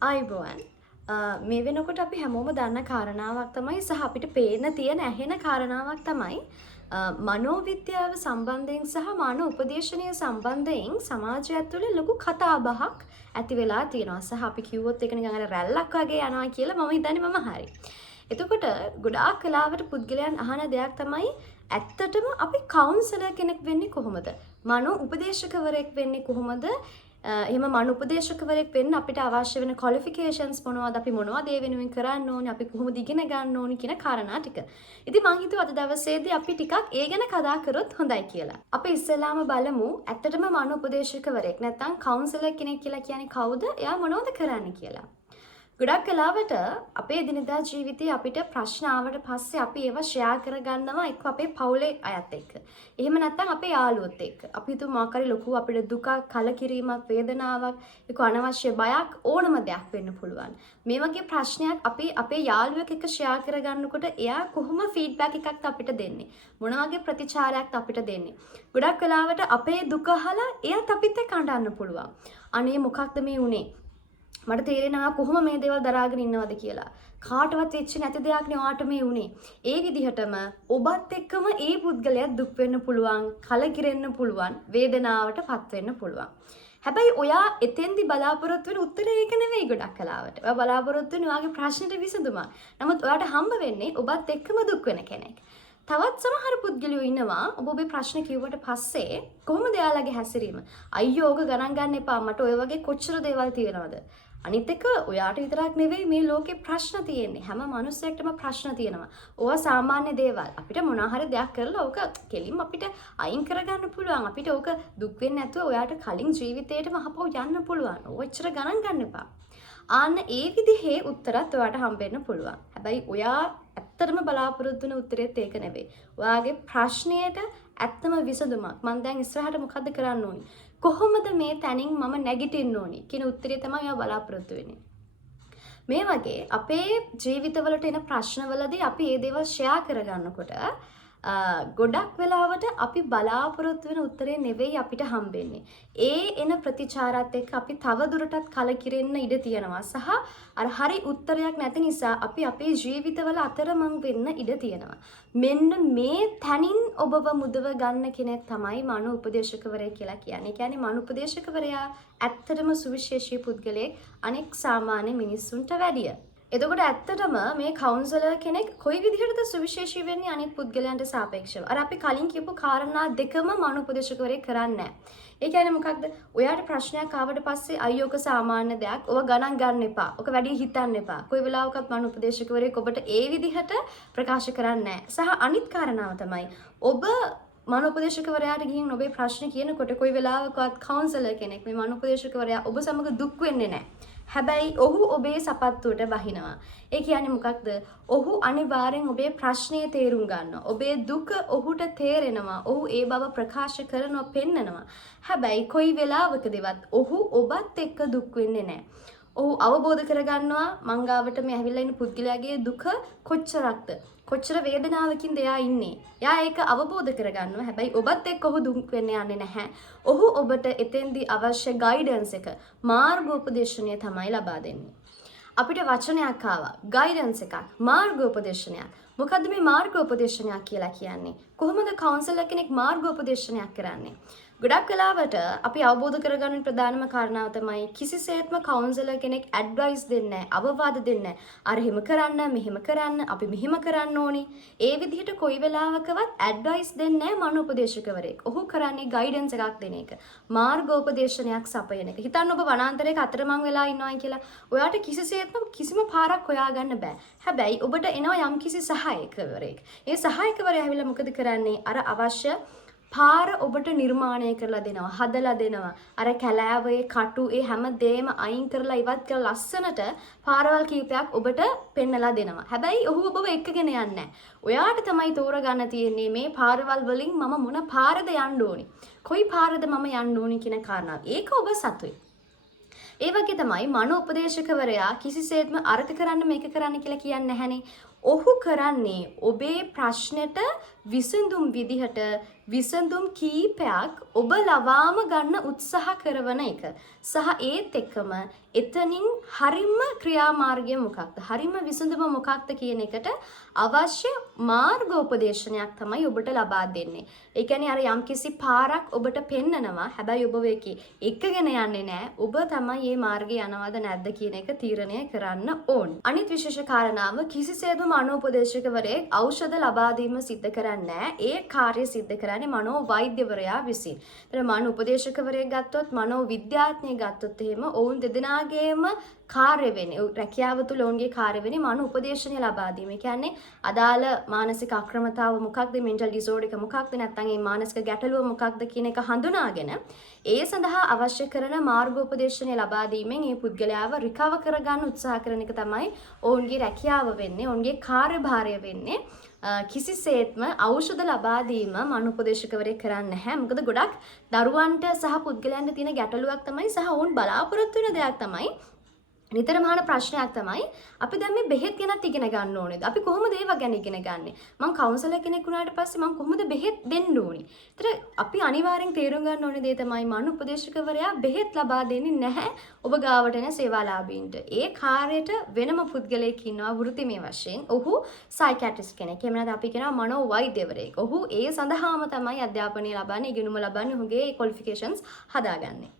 ආයිබෝවන් මේ වෙනකොට අපි හැමෝම දන්න කාරණාවක් තමයි සහ අපිට පේන තියෙන ඇහෙන කාරණාවක් තමයි මනෝවිද්‍යාව සම්බන්ධයෙන් සහ මානව උපදේශනය සම්බන්ධයෙන් සමාජය ඇතුලේ ලොකු කතාබහක් ඇති වෙලා තියෙනවා සහ අපි කිව්වොත් ඒක නිකන් අර රැල්ලක් වගේ යනවා කියලා මම හිතන්නේ මම හරි. එතකොට ගොඩාක් කලාවට පුද්ගලයන් අහන දෙයක් තමයි ඇත්තටම අපි කවුන්සලර් කෙනෙක් වෙන්නේ කොහොමද? මනෝ උපදේශකවරයෙක් වෙන්නේ කොහොමද? එහෙම මනෝ උපදේශකවරයෙක් වෙන්න අපිට අවශ්‍ය වෙන ක්වොලිෆිකේෂන්ස් මොනවද? අපි මොනවද ඒ වෙනුවෙන් කරන්න ඕනේ? අපි කොහොමද ඉගෙන ගන්න ඕනේ කියන කාරණා ටික. ඉතින් මං හිතුවා අද දවසේදී අපි ටිකක් ඒ ගැන කතා කරොත් හොඳයි කියලා. අපි ඉස්සෙල්ලාම බලමු ඇත්තටම මනෝ උපදේශකවරයෙක් නැත්නම් කවුන්සලර් කෙනෙක් කියලා කියන්නේ කවුද? එයා මොනවද කරන්නේ කියලා. ගොඩක් කලාවට අපේ දිනදා ජීවිතේ අපිට ප්‍රශ්න ආවට පස්සේ අපි ඒවා ෂෙයා කරගන්නවා එක්ක අපේ පවුලේ අයත් එක්ක. එහෙම නැත්නම් අපේ යාළුවොත් එක්ක. අපි හිතුව මාකරි ලොකු අපිට දුකක්, කලකිරීමක්, වේදනාවක්, ඒක අනවශ්‍ය බයක් ඕනම දෙයක් වෙන්න පුළුවන්. මේ වගේ ප්‍රශ්නයක් අපි අපේ යාළුවෙක් එක්ක ෂෙයා කරගන්නකොට එයා කොහොම ෆීඩ්බැක් එකක් අපිට දෙන්නේ? මොන වගේ ප්‍රතිචාරයක් අපිට දෙන්නේ? ගොඩක් කලාවට අපේ දුක අහලා එයාත් අපිත් එක්ක අඬන්න පුළුවන්. අනේ මොකක්ද මේ උනේ? මට තේරෙනවා කොහොම මේ දේවල් දරාගෙන ඉන්නවද කියලා. කාටවත් වෙච්ච නැති දෙයක් නේ ඔයාට මේ උනේ. ඒ විදිහටම ඔබත් එක්කම ඒ පුද්ගලයා දුක් වෙන්න පුළුවන්, කලකිරෙන්න පුළුවන්, වේදනාවටපත් වෙන්න පුළුවන්. හැබැයි ඔයා එතෙන්දි බලාපොරොත්තු වෙන උත්තරේ ඒක නෙවෙයි ගොඩක් කලාවට. ඔයා බලාපොරොත්තු වෙන ඔයාගේ ප්‍රශ්නෙට විසඳුමක්. නමුත් ඔයාට හම්බ වෙන්නේ ඔබත් එක්කම දුක් වෙන කෙනෙක්. තවත් සමහර පුද්ගලයෝ ඉන්නවා ඔබ ඔබේ ප්‍රශ්න කිව්වට පස්සේ කොහොමද එයාලගේ හැසිරීම? අයියෝ ඕක ගණන් ගන්න එපා. මට ඔය වගේ කොච්චර දේවල් තියෙනවද? අනිත් එක ඔයාට විතරක් නෙවෙයි මේ ලෝකේ ප්‍රශ්න තියෙන්නේ. හැම මිනිස්සෙක්ටම ප්‍රශ්න තියෙනවා. ඕවා සාමාන්‍ය දේවල්. අපිට මොනවා හරි දෙයක් කරලා ඕක කෙලින්ම අපිට අයින් කරගන්න පුළුවන්. අපිට ඕක දුක් වෙන්නේ නැතුව ඔයාට කලින් ජීවිතේටම අහපව යන්න පුළුවන්. ඔච්චර ගණන් ගන්න එපා. ආන්න ඒ විදිහේ උත්තරත් ඔයාට හම්බෙන්න පුළුවන්. හැබැයි ඔයා ඇත්තටම බලාපොරොත්තු වෙන උත්තරෙත් ඒක නෙවෙයි. ඔයාගේ ප්‍රශ්නයට ඇත්තම විසඳුමක්. මම දැන් ඉස්සරහට මොකද්ද කරන්න ඕනි? කොහොමද මේ තැනින් මම නැගිටින්න ඕනි කියන උත්තරය තමයි ඔයා බලාපොරොත්තු වෙන්නේ. මේ වගේ අපේ ජීවිතවලට එන ප්‍රශ්නවලදී අපි මේ දේවල් ෂෙයා කරගන්නකොට ගොඩක් වෙලාවට අපි බලාපොරොත්තු වෙන උත්තරේ නෙවෙයි අපිට හම්බෙන්නේ. ඒ එන ප්‍රතිචාරات එක්ක අපි තව දුරටත් කලකිරෙන්න ඉඩ තියෙනවා සහ අර හරි උත්තරයක් නැති නිසා අපි අපේ ජීවිතවල අතරමං වෙන්න ඉඩ තියෙනවා. මෙන්න මේ තැනින් ඔබව මුදව ගන්න කෙනෙක් තමයි මනෝ උපදේශකවරයෙක් කියලා කියන්නේ. කියන්නේ මනෝ උපදේශකවරයා ඇත්තටම සුවිශේෂී පුද්ගලයෙක් අනෙක් සාමාන්‍ය මිනිස්සුන්ට වැඩිය. එතකොට ඇත්තටම මේ කවුන්සලර් කෙනෙක් කොයි විදිහටද සුවිශේෂී වෙන්නේ අනිත් පුද්ගලයන්ට සාපේක්ෂව? අර අපි කලින් කියපු කාරණා දෙකම මනෝ උපදේශකවරයෙක් කරන්නේ නැහැ. ඒ කියන්නේ මොකක්ද? ඔයාට ප්‍රශ්නයක් ආවට පස්සේ අයියෝක සාමාන්‍ය දෙයක්. ඔව ගණන් ගන්න එපා. ඔක වැඩි හිතන්න එපා. කොයි වෙලාවකත් මනෝ උපදේශකවරයෙක් ඔබට ඒ විදිහට ප්‍රකාශ කරන්නේ නැහැ. සහ අනිත් කාරණාව තමයි ඔබ මනෝ උපදේශකවරයාට ගිහින් ඔබේ ප්‍රශ්න කියනකොට කොයි වෙලාවකවත් කවුන්සලර් කෙනෙක් මේ මනෝ උපදේශකවරයා ඔබ සමග දුක් වෙන්නේ නැහැ. හැබැයි ඔහු ඔබේ සපත්තුවට බහිනවා. ඒ කියන්නේ මොකක්ද? ඔහු අනිවාර්යෙන් ඔබේ ප්‍රශ්නය තේරුම් ගන්නවා. ඔබේ දුක ඔහුට තේරෙනවා. ඔහු ඒ බව ප්‍රකාශ කරනවා, පෙන්නනවා. හැබැයි කොයි වෙලාවකදවත් ඔහු ඔබත් එක්ක දුක් වෙන්නේ නැහැ. ඔහු අවබෝධ කරගන්නවා මංගාවට මේ ඇවිල්ලා ඉන්න පුද්ගලයාගේ දුක කොච්චරක්ද? කොච්චර වේදනාවකින්ද එයා ඉන්නේ. එයා ඒක අවබෝධ කරගන්නවා. හැබැයි ඔබත් එක්ක ඔහු දුක් වෙන්න යන්නේ නැහැ. ඔහු ඔබට එතෙන්දී අවශ්‍ය ගයිඩන්ස් එක, මාර්ගෝපදේශනය තමයි ලබා දෙන්නේ. අපිට වචනයක් ආවා, ගයිඩන්ස් එකක්, මාර්ගෝපදේශනයක්. මොකද්ද මේ මාර්ගෝපදේශනයක් කියලා කියන්නේ? කොහොමද කවුන්සලර් කෙනෙක් මාර්ගෝපදේශනයක් කරන්නේ? ගොඩක් වෙලාවට අපි අවබෝධ කරගන්න ප්‍රධානම කාරණාව තමයි කිසිසේත්ම කවුන්සලර් කෙනෙක් ඇඩ්වයිස් දෙන්නේ නැහැ, අවවාද දෙන්නේ නැහැ. අර එහෙම කරන්න, මෙහෙම කරන්න, අපි මෙහෙම කරන්න ඕනි. ඒ විදිහට කොයි වෙලාවකවත් ඇඩ්වයිස් දෙන්නේ නැහැ මනෝ උපදේශකවරයෙක්. ඔහු කරන්නේ ගයිඩන්ස් එකක් දෙන එක. මාර්ගෝපදේශනයක් සපයන එක. හිතන්න ඔබ වනාන්තරයක අතරමං වෙලා ඉන්නවයි කියලා. ඔයාට කිසිසේත්ම කිසිම පාරක් හොයාගන්න බෑ. හැබැයි ඔබට එනවා යම්කිසි සහායකවරයෙක්. ඒ සහායකවරයා ඇවිල්ලා මොකද කරන්නේ? අර අවශ්‍ය පාර ඔබට නිර්මාණය කරලා දෙනවා, හදලා දෙනවා. අර කැලෑවේ කටු ඒ හැම දෙයක්ම අයින් කරලා ඉවත් කරලා ලස්සනට පාරවල් කීපයක් ඔබට පෙන්නලා දෙනවා. හැබැයි ඔහු ඔබව එක්කගෙන යන්නේ නැහැ. ඔයාට තමයි තෝරගන්න තියෙන්නේ මේ පාරවල් වලින් මම මොන පාරද යන්න ඕනි? කොයි පාරද මම යන්න ඕනි කියන කාරණාව. ඒක ඔබ සතුයි. ඒ වගේ තමයි මනෝ උපදේශකවරයා කිසිසේත්ම අරක කරන්න මේක කරන්න කියලා කියන්නේ නැහනේ. ඔහු කරන්නේ ඔබේ ප්‍රශ්නෙට විසඳුම් විදිහට විසඳුම් කීපයක් ඔබ ලබාම ගන්න උත්සාහ කරන එක. සහ ඒත් එක්කම එතනින් හරිම ක්‍රියාමාර්ගය මොකක්ද? හරිම විසඳුම මොකක්ද කියන එකට අවශ්‍ය මාර්ගෝපදේශනයක් තමයි ඔබට ලබා දෙන්නේ. ඒ කියන්නේ අර යම්කිසි පාරක් ඔබට පෙන්නනවා. හැබැයි ඔබ ඒකේ එකගෙන යන්නේ නැහැ. ඔබ තමයි මේ මාර්ගේ යනවද නැද්ද කියන එක තීරණය කරන්න ඕන. අනිත් විශේෂ කාරණාව කිසිසේත්ම මනෝපදේශකවරයෙක් ඖෂධ ලබා දීම සිද්ධ කරන්නේ නැහැ. ඒ කාර්යය සිද්ධ කරන්නේ මනෝ වෛද්‍යවරයා විසින්. ඒතර මනෝ උපදේශකවරයෙක් ගත්තොත් මනෝ විද්‍යාඥයෙක් ගත්තොත් එහෙම ඔවුන් දෙදෙනාගේම කාර්ය වෙන්නේ රැකියාව තුළ ඔවුන්ගේ කාර්ය වෙන්නේ මනෝ උපදේශනය ලබා දීම. ඒ කියන්නේ අදාළ මානසික අක්‍රමතාව මොකක්ද, මෙන්ටල් ඩිසෝඩර් එක මොකක්ද, නැත්නම් මේ මානසික ගැටලුව මොකක්ද කියන එක හඳුනාගෙන ඒ සඳහා අවශ්‍ය කරන මාර්ගෝපදේශනය ලබා දීමෙන් මේ පුද්ගලයාව රිකවර් කරගන්න උත්සාහ කරන එක තමයි ඔවුන්ගේ රැකියාව වෙන්නේ, ඔවුන්ගේ කාර්යභාරය වෙන්නේ. කිසිසේත්ම ඖෂධ ලබා දීම මනෝපදේශකවරයෙක් කරන්නේ නැහැ. මොකද ගොඩක් දරුවන්ට සහ පුද්ගලයන්ට තියෙන ගැටලුවක් තමයි සහ ඔවුන් බලාපොරොත්තු වෙන දෙයක් තමයි නිතරම අහන ප්‍රශ්නයක් තමයි අපි දැන් මේ බෙහෙත් ගැනත් ඉගෙන ගන්න ඕනේද? අපි කොහොමද ඒව ගැන ඉගෙන ගන්නෙ? මම කවුන්සලර් කෙනෙක් වුණාට පස්සේ මම කොහොමද බෙහෙත් දෙන්න ඕනි? ඒතර අපි අනිවාර්යෙන් තේරුම් ගන්න ඕනේ දේ තමයි මනෝ උපදේශකවරයා බෙහෙත් ලබා දෙන්නේ නැහැ ඔබ ගාවට එන සේවාලාභීන්ට. ඒ කාර්යයට වෙනම පුද්ගලයෙක් ඉන්නවා වෘත්තිමය වශයෙන්. ඔහු සයිකියාට්‍රිස්ට් කෙනෙක්. එහෙම නැත්නම් අපි කියනවා මනෝ වෛද්‍යවරයෙක්. ඔහු ඒ සඳහාම තමයි අධ්‍යාපනය ලබන්නේ, ඉගෙනුම ලබන්නේ, ඔහුගේ ක්වොලිෆිකේෂන්ස් හදාගන්නේ.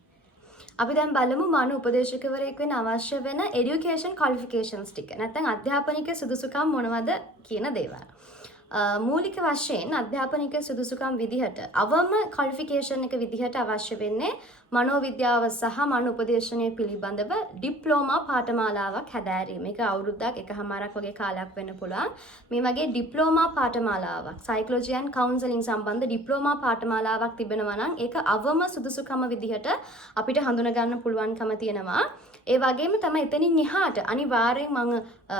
අපි දැන් බලමු මනෝ උපදේශකවරයෙක් වෙන්න අවශ්‍ය වෙන এডুকেෂන් ක්වොලිෆිකේෂන්ස් ටික. නැත්නම් අධ්‍යාපනික සුදුසුකම් මොනවද කියන දේවල්. මූලික වශයෙන් අධ්‍යාපනික සුදුසුකම් විදිහට අවම ක්වොලිෆිකේෂන් එක විදිහට අවශ්‍ය වෙන්නේ මනෝවිද්‍යාව සහ මනෝ උපදේශනය පිළිබඳව ඩිප්ලෝමා පාඨමාලාවක් හැදෑරීම. ඒක අවුරුද්දක් එකහමාරක් වගේ කාලයක් වෙන්න පුළුවන්. මේ වගේ ඩිප්ලෝමා පාඨමාලාවක් සයිකොලොජි ඇන්ඩ් කවුන්සලින් සම්බන්ධ ඩිප්ලෝමා පාඨමාලාවක් තිබෙනවා නම් ඒක අවම සුදුසුකම විදිහට අපිට හඳුනා ගන්න පුළුවන්කම තියෙනවා. ඒ වගේම තමයි එතනින් එහාට අනිවාර්යෙන් මම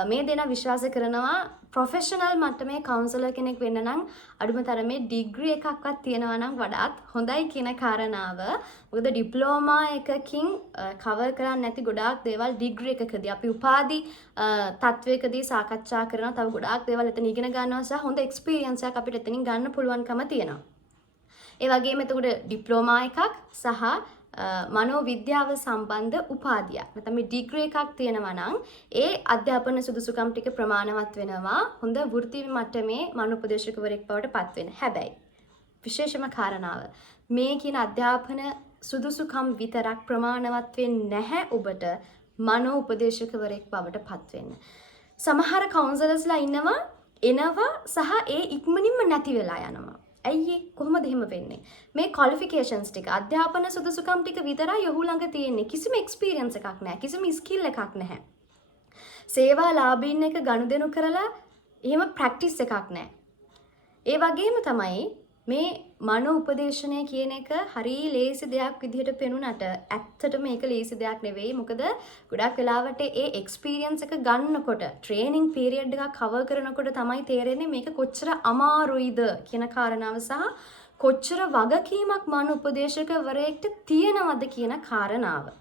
මේ දෙන විශ්වාස කරනවා ප්‍රොෆෙෂනල් මට්ටමේ කවුන්සලර් කෙනෙක් වෙන්න නම් අඩුම තරමේ ඩිග්‍රී එකක්වත් තියෙනවා නම් වඩාත් හොඳයි කියන කාරණාව. මොකද ඩිප්ලෝමා එකකින් කවර් කරන්නේ නැති ගොඩාක් දේවල් ඩිග්‍රී එකකදී අපි උපාධි තත්වයකදී සාකච්ඡා කරනවා. තව ගොඩාක් දේවල් එතන ඉගෙන ගන්නවා සහ හොඳ එක්ස්පීරියන්ස් එකක් අපිට එතනින් ගන්න පුළුවන්කම තියෙනවා. ඒ වගේම එතකොට ඩිප්ලෝමා එකක් සහ මනෝ විද්‍යාව සම්බන්ධ උපාධියක්. නැත්නම් මේ ඩිග්‍රී එකක් තියෙනවා නම් ඒ අධ්‍යාපන සුදුසුකම් ටික ප්‍රමාණවත් වෙනවා හොඳ වෘත්ති මට්ටමේ මනෝ උපදේශකවරයෙක් බවට පත් වෙන්න. හැබැයි විශේෂම කාරණාව මේ කියන අධ්‍යාපන සුදුසුකම් විතරක් ප්‍රමාණවත් වෙන්නේ නැහැ ඔබට මනෝ උපදේශකවරයෙක් බවට පත් වෙන්න. සමහර කවුන්සලර්ස්ලා එනවා සහ ඒ ඉක්මනින්ම නැති වෙලා යනවා. ඇයි කොහොමද එහෙම වෙන්නේ? මේ ක්වොලිෆිකේෂන්ස් ටික අධ්‍යාපන සුදුසුකම් ටික විතරයි ඔහු ළඟ තියෙන්නේ. කිසිම එක්ස්පීරියන්ස් එකක් නැහැ. කිසිම ස්කිල් එකක් නැහැ. සේවාලාභීන් එක ගනුදෙනු කරලා එහෙම ප්‍රැක්ටිස් එකක් නැහැ. ඒ වගේම තමයි මේ මනෝ උපදේශනය කියන එක හරිය ලේසි දෙයක් විදිහට පෙනුනට ඇත්තටම මේක ලේසි දෙයක් නෙවෙයි. මොකද ගොඩක් වෙලාවට ඒ එක්ස්පීරියන්ස් එක ගන්නකොට ට්‍රේනින් පීරියඩ් එකක් කවර් කරනකොට තමයි තේරෙන්නේ මේක කොච්චර අමාරුයිද කියන කාරණාව සහ කොච්චර වගකීමක් මනෝ උපදේශකවරයෙක්ට තියෙනවද කියන කාරණාව.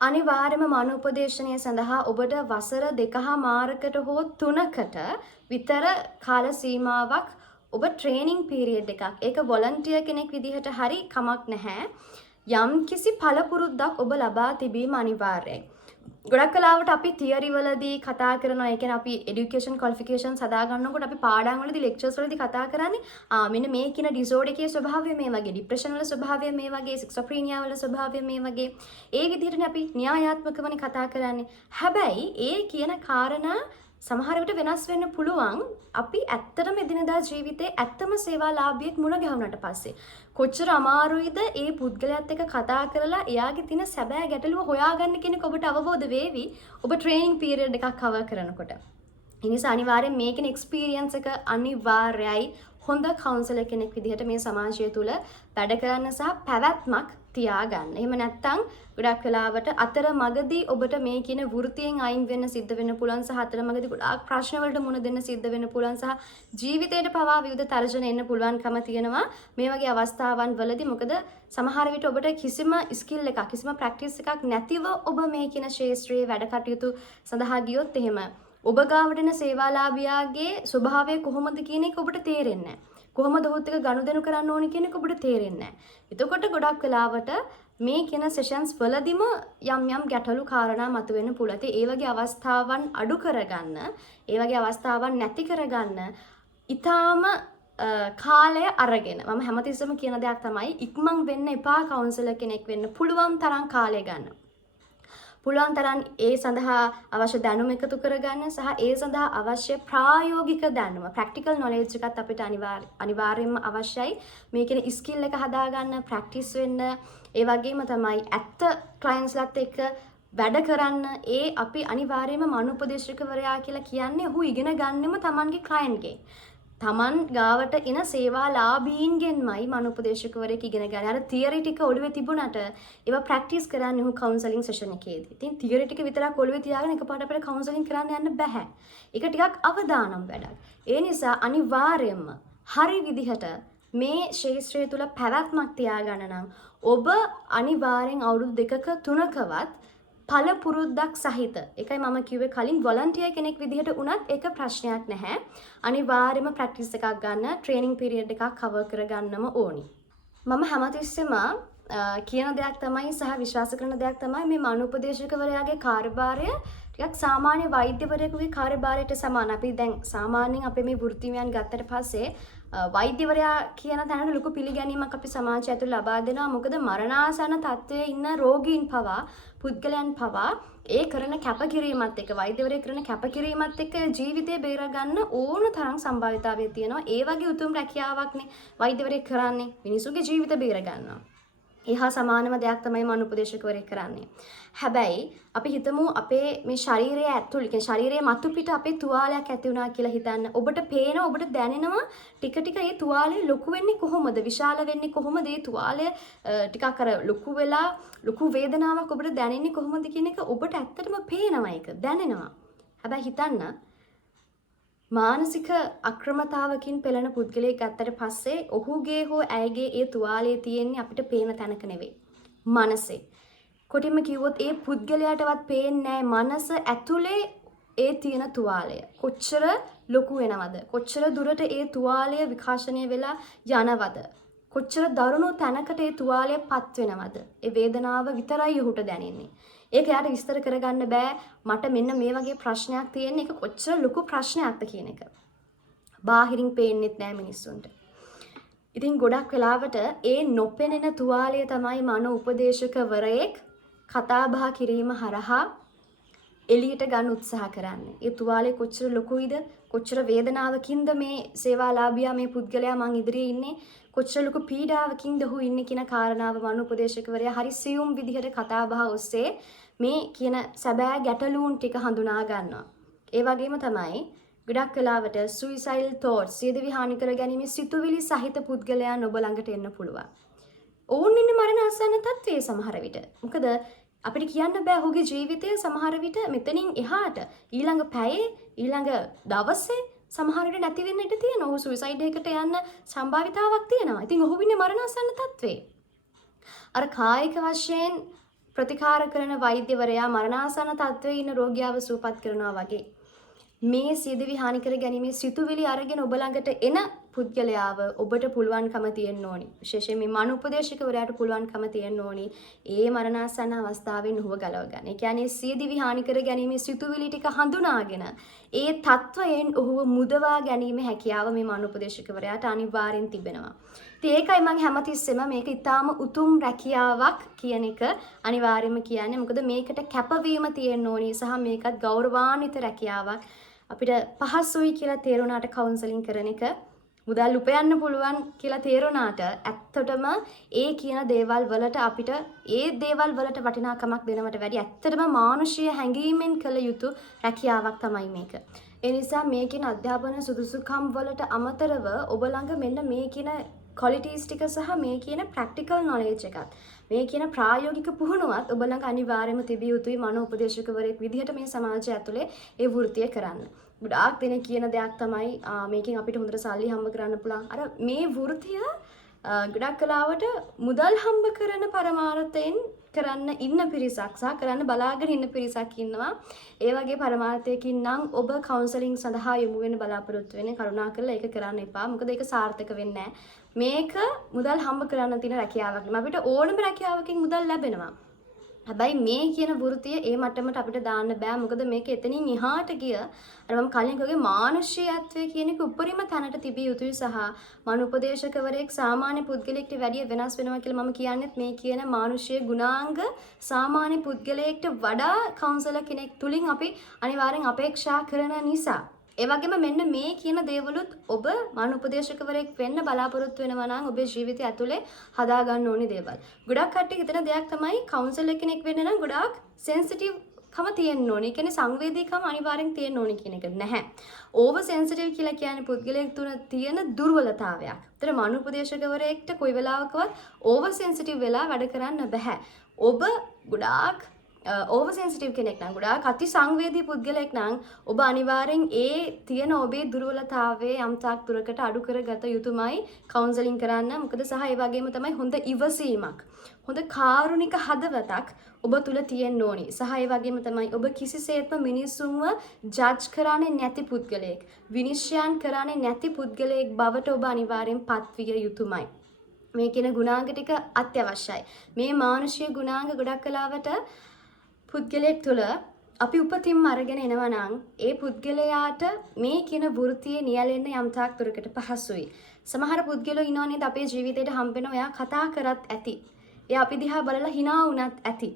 අනිවාර්යයෙන්ම මනෝ උපදේශනය සඳහා ඔබට වසර 2.5කට හෝ 3කට විතර කාල සීමාවක් ඔබ ට්‍රේනින් පීරියඩ් එකක්. ඒක වොලන්ටියර් කෙනෙක් විදිහට හරි කමක් නැහැ. යම් කිසි පළපුරුද්දක් ඔබ ලබා තිබීම අනිවාර්යයි. ගොඩක් කලාවට අපි තියරි වලදී කතා කරනවා. ඒ කියන්නේ අපි এডুকেෂන් ක්වොලිෆිකේෂන්ස් හදා ගන්නකොට අපි පාඩම් වලදී ලෙක්චර්ස් වලදී කතා කරන්නේ මෙන්න මේ කියන ඩිසෝඩර් එකේ ස්වභාවය මේ වගේ, ડિප්‍රෙෂන් වල ස්වභාවය මේ වගේ, සික්සොෆ්‍රීනියා වල ස්වභාවය මේ වගේ. ඒ විදිහටනේ අපි න්‍යායාත්මකවනේ කතා කරන්නේ. හැබැයි ඒ කියන කාරණා සමහර විට වෙනස් වෙන්න පුළුවන්. අපි ඇත්තටම එදිනදා ජීවිතේ ඇත්තම සේවාලාභියෙක් මුණ ගැහුනට පස්සේ කොච්චර අමාරුයිද ඒ පුද්ගලයාත් එක්ක කතා කරලා එයාගේ තියෙන සැබෑ ගැටලුව හොයාගන්න කෙනෙක් ඔබට අවබෝධ වේවි ඔබ ට්‍රේනින් පීරියඩ් එකක් කවර් කරනකොට. ඒ නිසා අනිවාර්යෙන් මේකේ එක්ස්පීරියන්ස් එක අනිවාර්යයි. හොඳ කවුන්සලර් කෙනෙක් විදිහට මේ සමාජය තුළ වැඩ කරන්න සහ පැවැත්මක් තියාගන්න. එහෙම නැත්නම් ගොඩක් වෙලාවට අතරමඟදී ඔබට මේ කියන වෘත්තියෙන් අයින් වෙන්න සිද්ධ වෙන්න පුළුවන් සහ අතරමඟදී ගොඩාක් ප්‍රශ්න වලට මුහුණ දෙන්න සිද්ධ වෙන්න පුළුවන් සහ ජීවිතේට පවා විවිධ තර්ජන එන්න පුළුවන්කම තියෙනවා මේ වගේ අවස්ථාවන් වලදී. මොකද සමහර විට ඔබට කිසිම ස්කිල් එකක් කිසිම ප්‍රැක්ටිස් එකක් නැතිව ඔබ මේ කියන ශාස්ත්‍රීය වැඩ කටයුතු සඳහා ගියොත් එහෙම ඔබ ගාවට එන සේවාලාභියාගේ ස්වභාවය කොහොමද කියන එක ඔබට තේරෙන්නේ නැහැ. කොහොමද ඔහුත් එක්ක ගනුදෙනු කරන්න ඕනේ කියන එක ඔබට තේරෙන්නේ නැහැ. එතකොට ගොඩක් වෙලාවට මේ කියන සෙෂන්ස් වලදීම යම් යම් ගැටලු කාරණා මතුවෙන්න පුළුවන්. ඒ වගේ අවස්ථාවන් අඩු කරගන්න, ඒ වගේ අවස්ථාවන් නැති කරගන්න ඊටාම කාලය අරගෙන මම හැමතිස්සෙම කියන දෙයක් තමයි ඉක්මන් වෙන්න එපා. කවුන්සලර් කෙනෙක් වෙන්න පුළුවන් තරම් කාලය ගන්න. පුළුවන් තරම් ඒ සඳහා අවශ්‍ය දැනුම එකතු කරගන්න සහ ඒ සඳහා අවශ්‍ය ප්‍රායෝගික දැනුම ප්‍රැක්ටිකල් නොලෙජ් එකත් අපිට අනිවාර්යයෙන්ම අවශ්‍යයි. මේ කියන ස්කිල් එක හදාගන්න, ප්‍රැක්ටිස් වෙන්න, ඒ වගේම තමයි ඇත්ත ක්ලයන්ට්ස්ලාත් එක්ක වැඩ කරන්න. ඒ අපි අනිවාර්යයෙන්ම මනෝපදේශකවරයා කියලා කියන්නේ ඔහු ඉගෙන ගන්නෙම Tamanගේ ක්ලයන්ට්ගේ. තමන් ගාවට එන සේවාලාභීන්ගෙන්මයි මනෝපදේශකවරයෙක් ඉගෙන ගන්න. අර තියරි ටික ඔළුවේ තිබුණාට ඒවා ප්‍රැක්ටිස් කරන්න උහු කවුන්සලින් සෙෂන් එකේදී. ඉතින් තියරි ටික විතරක් ඔළුවේ තියාගෙන එකපාරට අපිට කවුන්සලින් කරන්න යන්න බෑ. ඒක ටිකක් අවදානම් වැඩක්. ඒ නිසා අනිවාර්යයෙන්ම හරි විදිහට මේ ශාස්ත්‍රය තුල පැවැත්මක් තියාගන්න නම් ඔබ අනිවාර්යෙන් අවුරුදු 2ක 3කවත් පළපුරුද්දක් සහිත. ඒකයි මම කිව්වේ කලින් වොලන්ටියර් කෙනෙක් විදිහට වුණත් ඒක ප්‍රශ්නයක් නැහැ. අනිවාර්යයෙන්ම ප්‍රැක්ටිස් එකක් ගන්න, ට්‍රේනින් පීරියඩ් එකක් කවර් කරගන්නම ඕනි. මම හැමතිස්සෙම කියන දෙයක් තමයි සහ විශ්වාස කරන දෙයක් තමයි මේ මනෝපදේශකවරයාගේ කාර්යභාරය ටිකක් සාමාන්‍ය වෛද්‍යවරයෙකුගේ කාර්යභාරයට සමාන. අපි දැන් සාමාන්‍යයෙන් අපේ මේ වෘත්තිමයන් ගත්තට පස්සේ වෛද්‍යවරයා කියන තැනට ලොකු පිළිගැනීමක් අපි සමාජය ඇතුළේ ලබා දෙනවා. මොකද මරණාසන්න තත්ත්වයේ ඉන්න රෝගීන් පවා, පුද්ගලයන් පවා ඒ කරන කැපකිරීමත් එක්ක, වෛද්‍යවරයෙක් කරන කැපකිරීමත් එක්ක ජීවිතේ බේර ගන්න ඕන තරම් සම්භාවිතාවය තියෙනවා. ඒ වගේ උතුම් රැකියාවක්නේ වෛද්‍යවරයෙක් කරන්නේ. මිනිසුගේ ජීවිත බේර ගන්නවා. එහා සමානම දෙයක් තමයි මනෝපදේශකවරයෙක් කරන්නේ. හැබැයි අපි හිතමු අපේ මේ ශරීරය ඇතුළේ, ශරීරයේ මතු පිට අපේ තුවාලයක් ඇති වුණා කියලා හිතන්න. ඔබට පේනවා, ඔබට දැනෙනවා ටික ටික මේ තුවාලය ලොකු වෙන්නේ කොහොමද? විශාල වෙන්නේ කොහොමද? මේ තුවාලය ටිකක් අර ලොකු වෙලා ලොකු වේදනාවක් ඔබට දැනෙන්නේ කොහොමද කියන එක ඔබට ඇත්තටම පේනවා, ඒක දැනෙනවා. හැබැයි හිතන්න මානසික අක්‍රමතාවකින් පෙළෙන පුද්ගලයෙක් ගත්තට පස්සේ ඔහුගේ හෝ ඇයගේ ඒ තුවාලයේ තියෙන්නේ අපිට පේන තැනක නෙවෙයි. මනසේ. කොටින්ම කිව්වොත් ඒ පුද්ගලයාටවත් පේන්නේ නැහැ මනස ඇතුලේ ඒ තියෙන තුවාලය. කොච්චර ලොකු වෙනවද? කොච්චර දුරට ඒ තුවාලය විකාශනය වෙලා යනවද? කොච්චර දරුණු තැනකට ඒ තුවාලය පත් වෙනවද? ඒ වේදනාව විතරයි ඔහුට දැනෙන්නේ. ඒක යාට විස්තර කරගන්න බෑ. මට මෙන්න මේ වගේ ප්‍රශ්නයක් තියෙන එක කොච්චර ලොකු ප්‍රශ්නයක්ද කියන එක. බාහිරින් පේන්නෙත් නෑ මිනිස්සුන්ට. ඉතින් ගොඩක් වෙලාවට ඒ නොපෙනෙන තුවාලය තමයි මනෝ උපදේශකවරයෙක් කතා බහ කිරීම හරහා එළියට ගන්න උත්සාහ කරන්නේ. ඒ තුවාලේ කොච්චර ලොකුයිද? කොච්චර වේදනාවකින්ද මේ සේවාලාභියා මේ පුද්ගලයා මං ඉදිරියේ ඉන්නේ? කොච්චර ලොකු පීඩාවකින්ද ඔහු ඉන්නේ කියන කාරණාව මනෝ උපදේශකවරයා හරි සියුම් විදිහට කතා බහ ඔස්සේ මේ කියන සැබෑ ගැටලුන් ටික හඳුනා ගන්නවා. ඒ වගේම තමයි ගොඩක් වෙලාවට suicidal thoughts, සියදිවි හානි කර ගැනීම සිතුවිලි සහිත පුද්ගලයන් ඔබ ළඟට එන්න පුළුවන්. ඕන් ඉන්නේ මරණ ආසන්න තත්ත්වයේ සමහර විට. මොකද අපිට කියන්න බෑ ඔහුගේ ජීවිතය සමහර විට මෙතනින් එහාට ඊළඟ පැයේ ඊළඟ දවසේ සමහර විට නැති වෙන්න ඉඩ තියෙනවා. ඔහු සුයිසයිඩ් එකකට යන්න සම්භාවිතාවක් තියෙනවා. ඉතින් ඔහු ඉන්නේ මරණාසන්න තත්ත්වයේ. අර කායික වශයෙන් ප්‍රතිකාර කරන වෛද්‍යවරයා මරණාසන්න තත්ත්වයේ ඉන්න රෝගියාව සුවපත් කරනවා වගේ මේ සියදිවි හානි කර ගැනීමේ සිතුවිලි අරගෙන ඔබ ළඟට එන පුද්ගලයාව ඔබට පුළුවන්කම තියෙන්න ඕනි. විශේෂයෙන් මේ මනෝපදේශකවරයාට පුළුවන්කම තියෙන්න ඕනි. ඒ මරණාසන්න අවස්ථාවෙන් ඔහුව ගලව ගන්න. ඒ කියන්නේ සියදිවි හානි කර ගැනීමේ සිතුවිලි ටික හඳුනාගෙන ඒ තත්වයෙන් ඔහුව මුදවා ගැනීම හැකියාව මේ මනෝපදේශකවරයාට අනිවාර්යෙන් තිබෙනවා. ඉතින් ඒකයි මම හැමතිස්සෙම මේක ඊටාම උතුම් රැකියාවක් කියන එක අනිවාර්යයෙන්ම කියන්නේ. මොකද මේකට කැපවීම තියෙන්න ඕනි සහ මේකත් ගෞරවාන්විත රැකියාවක්. අපිට පහසුයි කියලා තේරුණාට කවුන්සලින් කරන එක, මුදල් උපයන්න පුළුවන් කියලා තේරුණාට ඇත්තටම ඒ කියන දේවල් වලට අපිට ඒ දේවල් වලට වටිනාකමක් දෙනවට වැඩි ඇත්තටම මානුෂීය හැඟීමෙන් කළ යුතු රැකියාවක් තමයි මේක. ඒ නිසා මේ කියන අධ්‍යාපන සුදුසුකම් වලට අමතරව ඔබ ළඟ මෙන්න මේ කියන qualities ටික සහ මේ කියන practical knowledge එකත් මේ කියන ප්‍රායෝගික පුහුණුවත් ඔබ ළඟ අනිවාර්යයෙන්ම තිබිය යුතුයි මනෝ උපදේශකවරයෙක් විදිහට මේ සමාජය ඇතුලේ ඒ වෘත්තිය කරන්න. ගොඩාක් දෙනෙක් කියන දෙයක් තමයි මේකෙන් අපිට හොඳට සල්ලි හම්බ කරන්න පුළුවන්. අර මේ වෘත්තිය ගොඩක් කලාවට මුදල් හම්බ කරන පරමාර්ථයෙන් කරන්න ඉන්න පිරිසක් සහ කරන්න බලාගෙන ඉන්න පිරිසක් ඉන්නවා. ඒ වගේ පරමාර්ථයකින් නම් ඔබ කවුන්සලින් සඳහා යොමු වෙන්න බලාපොරොත්තු වෙන්නේ කරුණාකරලා ඒක කරන්න එපා. මොකද ඒක සාර්ථක වෙන්නේ නැහැ. මේක මුදල් හම්බ කරන්න තියෙන රැකියාවක්. අපිට ඕනම රැකියාවකින් මුදල් ලැබෙනවා. හැබැයි මේ කියන වෘත්තිය ඒ මට්ටමට අපිට දාන්න බෑ. මොකද මේක එතනින් එහාට ගිය අර මම කලින් කිව්වේ මානුෂීයත්වයේ කියන එක උපරිම තැනට තිබිය යුතුයි සහ මනෝපදේශකවරයෙක් සාමාන්‍ය පුද්ගලයෙක්ට වැඩිය වෙනස් වෙනවා කියලා මම කියන්නේත් මේ කියන මානුෂීය ගුණාංග සාමාන්‍ය පුද්ගලයෙක්ට වඩා කවුන්සලර් කෙනෙක් තුලින් අපි අනිවාර්යෙන් අපේක්ෂා කරන නිසා. ඒ වගේම මෙන්න මේ කියන දේවලුත් ඔබ මනෝපදේශකවරයෙක් වෙන්න බලාපොරොත්තු වෙනවා නම් ඔබේ ජීවිතය ඇතුලේ හදා ගන්න ඕනේ දේවල්. ගොඩක් කට්ටිය හිතන දෙයක් තමයි කවුන්සලර් කෙනෙක් වෙන්න නම් ගොඩාක් සෙන්සිටිව් කම තියෙන්න ඕනේ. ඒ කියන්නේ සංවේදීකම අනිවාර්යෙන් තියෙන්න ඕනේ කියන එක නැහැ. ඕවර් සෙන්සිටිව් කියලා කියන්නේ පුද්ගලයෙක් තුන තියෙන දුර්වලතාවයක්. ඒතර මනෝපදේශකවරයෙක්ට කොයි වෙලාවකවත් ඕවර් සෙන්සිටිව් වෙලා වැඩ කරන්න බෑ. ඔබ ගොඩාක් ඕවර් සෙන්සිටිව් කෙනෙක් නම් ගොඩාක් අති සංවේදී පුද්ගලයෙක් නම් ඔබ අනිවාර්යෙන් ඒ තියෙන ඔබේ දුර්වලතාවයේ යම්තාක් දුරකට අඩු කරගත යුතුමයි කවුන්සලින් කරන්න. මොකද සහ ඒ වගේම තමයි හොඳ ඉවසීමක්, හොඳ කාරුණික හදවතක් ඔබ තුල තියෙන්න ඕනි. සහ ඒ වගේම තමයි ඔබ කිසිසේත්ම මිනිසුන්ව ජජ් කරන්නේ නැති පුද්ගලයෙක්, විනිශ්චයන් කරන්නේ නැති පුද්ගලයෙක් බවට ඔබ අනිවාර්යෙන් පත්විය යුතුමයි. මේ කියන ගුණාංග ටික අත්‍යවශ්‍යයි. මේ මානුෂීය ගුණාංග ගොඩක් කලාවට පුද්ගලයෙක් තුළ අපි උපතින්ම අරගෙන එනවා නම් ඒ පුද්ගලයාට මේ කියන වෘත්තියේ නියැලෙන්න යම්තාක් දුරකට පහසුයි. සමහර පුද්ගලයෝ ඉන්නවා නේද අපේ ජීවිතේට හම්බෙන ඔයා කතා කරත් ඇති. එයා අපි දිහා බලලා hina වුණත් ඇති.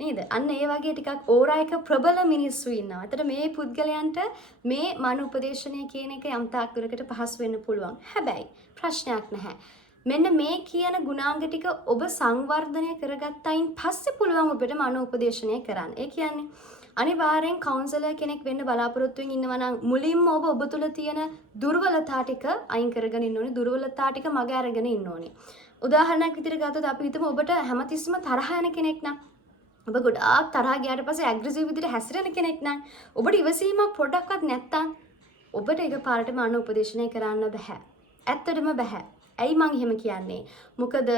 නේද? අන්න ඒ වගේ ටිකක් ඕරායක ප්‍රබල මිනිස්සු ඉන්නවා. ඒතර මේ පුද්ගලයන්ට මේ මන උපදේශනය කියන එක යම්තාක් දුරකට පහසු වෙන්න පුළුවන්. හැබැයි ප්‍රශ්නයක් නැහැ. මෙන්න මේ කියන ගුණාංග ටික ඔබ සංවර්ධනය කරගත්තයින් පස්සේ පුළුවන් ඔබට මනෝ උපදේශනය කරන්න. ඒ කියන්නේ අනිවාර්යෙන් කවුන්සලර් කෙනෙක් වෙන්න බලාපොරොත්තු වෙමින් ඉන්නවා නම් මුලින්ම ඔබ තුළ තියෙන දුර්වලතා ටික අයින් කරගෙන ඉන්න ඕනේ. දුර්වලතා ටික මග අරගෙන ඉන්න ඕනේ. උදාහරණයක් විදිහට ගත්තොත් අපි හිතමු ඔබට හැමතිස්සම තරහ යන කෙනෙක් නම් ඔබ ගොඩාක් තරහ ගියාට පස්සේ ඇග්‍රෙසිව් විදිහට හැසිරෙන කෙනෙක් නම් ඔබට ඉවසීමක් පොඩ්ඩක්වත් නැත්තම් ඔබට එකපාරට මනෝ උපදේශනය කරන්න බෑ. ඇත්තටම බෑ. ඇයි මං එහෙම කියන්නේ? මොකද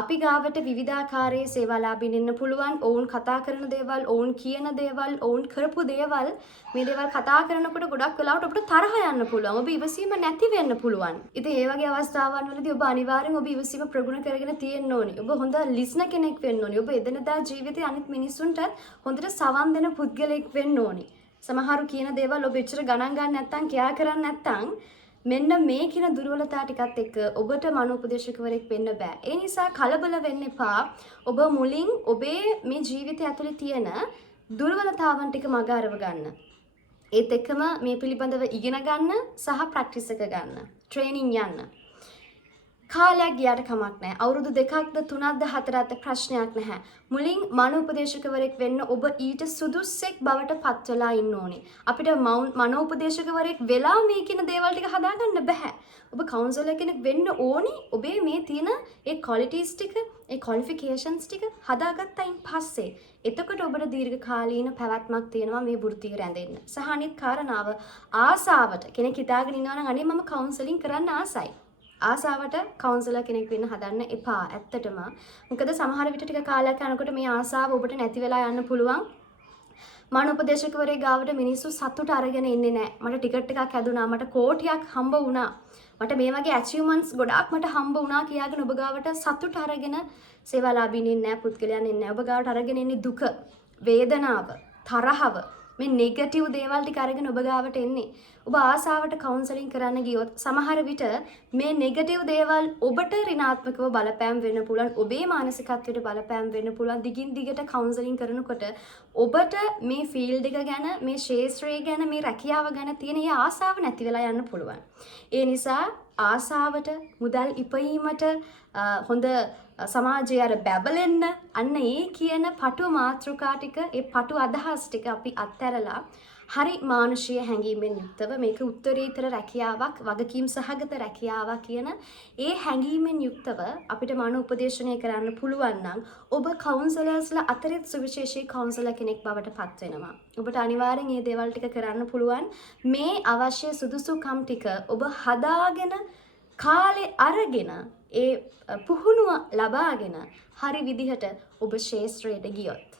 අපි ගාවට විවිධාකාරයේ සේවාලාභීන් ඉන්න පුළුවන්. ඔවුන් කතා කරන දේවල්, ඔවුන් කියන දේවල්, ඔවුන් කරපු දේවල්, මේ දේවල් කතා කරනකොට ගොඩක් වෙලාවට ඔබට තරහ යන්න පුළුවන්. ඔබ ඉවසීම නැති වෙන්න පුළුවන්. ඉතින් ඒ වගේ අවස්ථාවන් වලදී ඔබ අනිවාර්යෙන් ඔබ ඉවසීම ප්‍රගුණ කරගෙන තියෙන්න ඕනි. ඔබ හොඳ ලිස්නර් කෙනෙක් වෙන්න ඕනි. ඔබ එදිනදා ජීවිතේ අනිත් මිනිස්සුන්ට හොඳට සවන් දෙන පුද්ගලෙක් වෙන්න ඕනි. සමහරු කියන දේවල් ඔබ එච්චර ගණන් ගන්න නැත්නම්, කියා කරන්නේ නැත්නම් මෙන්න මේ කියන දුර්වලතා ටිකත් එක්ක ඔබට මනෝපදේශකවරයෙක් වෙන්න බෑ. ඒ නිසා කලබල වෙන්න එපා. ඔබ මුලින් ඔබේ මේ ජීවිතය ඇතුලේ තියෙන දුර්වලතාවන් ටික මග අරව ගන්න. ඒත් එක්කම මේ පිළිබඳව ඉගෙන ගන්න සහ ප්‍රැක්ටිස් එක ගන්න. ට්‍රේනින් යන්න. කාලයක් ගියාට කමක් නැහැ. අවුරුදු 2ක්ද 3ක්ද 4ක්ද ප්‍රශ්නයක් නැහැ. මුලින් මනෝපදේශකවරයෙක් වෙන්න ඔබ ඊට සුදුස්සෙක් බවට පත් වෙලා ඉන්න ඕනේ. අපිට මනෝපදේශකවරයෙක් වෙලා මේ කියන දේවල් ටික හදාගන්න බෑ. ඔබ කවුන්සලර් කෙනෙක් වෙන්න ඕනේ ඔබේ මේ තියෙන ඒ ක්වොලිටිස් ටික, ඒ ක්වොලිෆිකේෂන්ස් ටික හදාගත්තයින් පස්සේ. එතකොට ඔබට දීර්ඝකාලීන පැවැත්මක් තියෙනවා මේ වෘත්තිය රැඳෙන්න. සහ අනිත් කාරණාව ආසාවට කෙනෙක් හිතාගෙන ඉන්නවා නම් අනේ මම කවුන්සලින් කරන්න ආසයි. ආසාවට කවුන්සලර් කෙනෙක් වෙන්න හදන්න එපා. ඇත්තටම. මොකද සමහර විට ටික කාලයක් යනකොට මේ ආසාව ඔබට නැති වෙලා යන්න පුළුවන්. මනෝපදේශකවරේ ගාවට මිනිස්සු සතුට අරගෙන ඉන්නේ නැහැ. මට ටිකට් එකක් හැදුනා, මට කෝටියක් හම්බ වුණා, මට මේ වගේ ඇචීව්මන්ට්ස් ගොඩාක් මට හම්බ වුණා කියාගෙන ඔබ ගාවට සතුට අරගෙන සේවාලාභීන් ඉන්නේ නැහැ, පුද්ගලයන් ඉන්නේ නැහැ. ඔබ ගාවට අරගෙන ඉන්නේ දුක, වේදනාව, තරහව, මේ නෙගටිව් දේවල් ටික අරගෙන ඔබ ගාවට එන්නේ. ඔබ ආසාවට කවුන්සලින් කරන්න ගියොත් සමහර විට මේ නෙගටිව් දේවල් ඔබට ඍණාත්මකව බලපෑම් වෙන්න පුළුවන්. ඔබේ මානසිකත්වයට බලපෑම් වෙන්න පුළුවන්. දිගින් දිගට කවුන්සලින් කරනකොට ඔබට මේ ෆීල්ඩ් එක ගැන, මේ ශාස්ත්‍රය ගැන, මේ රැකියාව ගැන තියෙන ඒ ආසාව නැති වෙලා යන්න පුළුවන්. ඒ නිසා ආසාවට, මුදල් ඉපයීමට, හොඳ සමාජයේ අර බැබලෙන්න, අන්න ඒ කියන පටු මාතෘකා ටික, ඒ පටු අදහස් ටික අපි අත්හැරලා හරි මානුෂීය හැඟීමෙන් යුක්තව මේක උත්තරීතර රැකියාවක්, වගකීම් සහගත රැකියාවක් කියන ඒ හැඟීමෙන් යුක්තව අපිට මනෝ උපදේශනය කරන්න පුළුවන් නම් ඔබ කවුන්සලර්ස්ලා අතරෙත් සුවිශේෂී කවුන්සලර් කෙනෙක් බවට පත් වෙනවා. ඔබට අනිවාර්යෙන් මේ දේවල් ටික කරන්න පුළුවන්. මේ අවශ්‍ය සුදුසුකම් ටික ඔබ හදාගෙන කාලේ අරගෙන ඒ පුහුණුව ලබාගෙන හරි විදිහට ඔබ ශේෂ්ත්‍රයට ගියොත්